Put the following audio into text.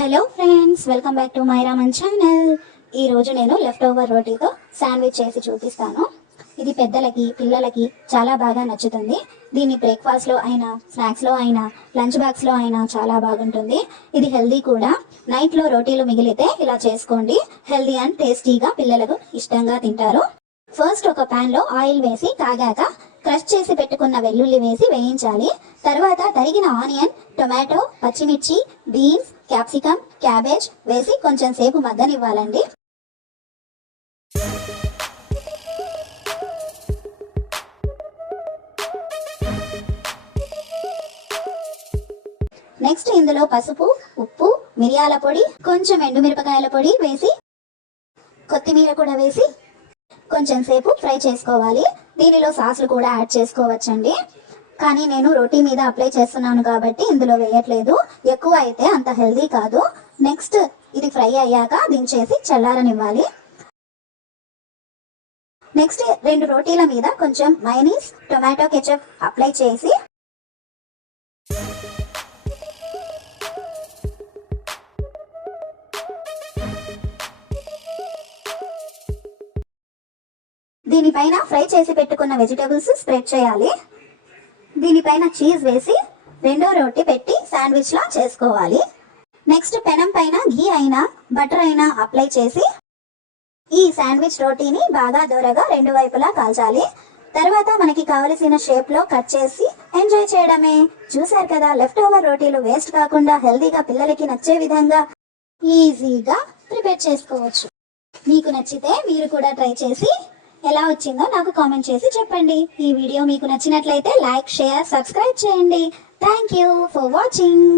Hello friends, welcome back to my Raman channel. ఈరోజు నేను left over రోటీతో sandwich చేసి చూపిస్తాను. ఇది పెద్దలకి పిల్లలకి చాలా బాగా నచ్చుతుంది. దీన్ని బ్రేక్ఫాస్ట్లో అయినా, స్నాక్స్లో అయినా, లంచ్ బాక్స్లో అయినా చాలా బాగుంటుంది. ఇది హెల్దీ కూడా. నైట్లో రోటీలు మిగిలితే ఇలా చేసుకోండి. హెల్దీ అండ్ టేస్టీగా పిల్లలకు ఇష్టంగా తింటారు. ఫస్ట్ ఒక ప్యాన్లో ఆయిల్ వేసి కాగాక క్రష్ చేసి పెట్టుకున్న వెల్లుల్లి వేసి వేయించాలి. తర్వాత తరిగిన ఆనియన్, టొమాటో, పచ్చిమిర్చి, బీన్స్, క్యాప్సికమ్, క్యాబేజ్ వేసి కొంచెం సేపు మగ్గనివ్వాలండి. నెక్స్ట్ ఇందులో పసుపు, ఉప్పు, మిరియాల పొడి, కొంచెం ఎండుమిరపకాయల పొడి వేసి కొత్తిమీర కూడా వేసి కొంచెం సేపు ఫ్రై చేసుకోవాలి. దీనిలో సాస్లు కూడా యాడ్ చేసుకోవచ్చండి, కానీ నేను రోటీ మీద అప్లై చేస్తున్నాను కాబట్టి ఇందులో వేయట్లేదు. ఎక్కువ అయితే అంత హెల్దీ కాదు. నెక్స్ట్ ఇది ఫ్రై అయ్యాక దించేసి చల్లారనివ్వాలి. నెక్స్ట్ 2 రోటీల మీద కొంచెం మైనీస్, టొమాటో కెచప్ అప్లై చేసి దీనిపైన ఫ్రై చేసి పెట్టుకున్న వెజిటేబుల్స్ స్ప్రెడ్ చేయాలి. దీనిపైన చీజ్ వేసి 2వ రోటీ పెట్టి శాండ్విచ్ లా చేసుకోవాలి. నెక్స్ట్ పెనం పైన ఘీ అయినా బటర్ అయినా అప్లై చేసి ఈ శాండ్విచ్ రోటీని బాగా దూరగా 2 వైపులా కాల్చాలి. తర్వాత మనకి కావలసిన షేప్ లో కట్ చేసి ఎంజాయ్ చేయడమే. చూసారు కదా, లెఫ్ట్ ఓవర్ రోటీలు వేస్ట్ కాకుండా హెల్దీగా పిల్లలకి నచ్చే విధంగా ఈజీగా ప్రిపేర్ చేసుకోవచ్చు. మీకు నచ్చితే మీరు కూడా ట్రై చేసి ఎలా వచ్చిందో నాకు కామెంట్ చేసి చెప్పండి. ఈ వీడియో మీకు నచ్చినట్లయితే లైక్, షేర్, సబ్స్క్రైబ్ చేయండి. Thank you for watching.